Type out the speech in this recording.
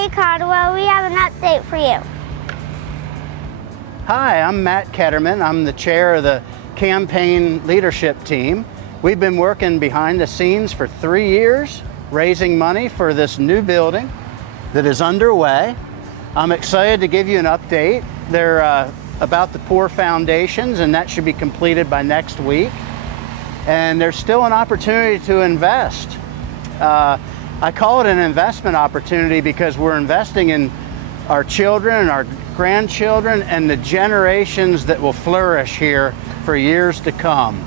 Hey Caldwell, we have an update for you. Hi, I'm Matt Ketterman. I'm the chair of the campaign leadership team. We've been working behind the scenes for 3 years, raising money for this new building that is underway. I'm excited to give you an update. They're about to pour foundations, and that should be completed by next week. And there's still an opportunity to invest. I call it an investment opportunity because we're investing in our children and our grandchildren and the generations that will flourish here for years to come.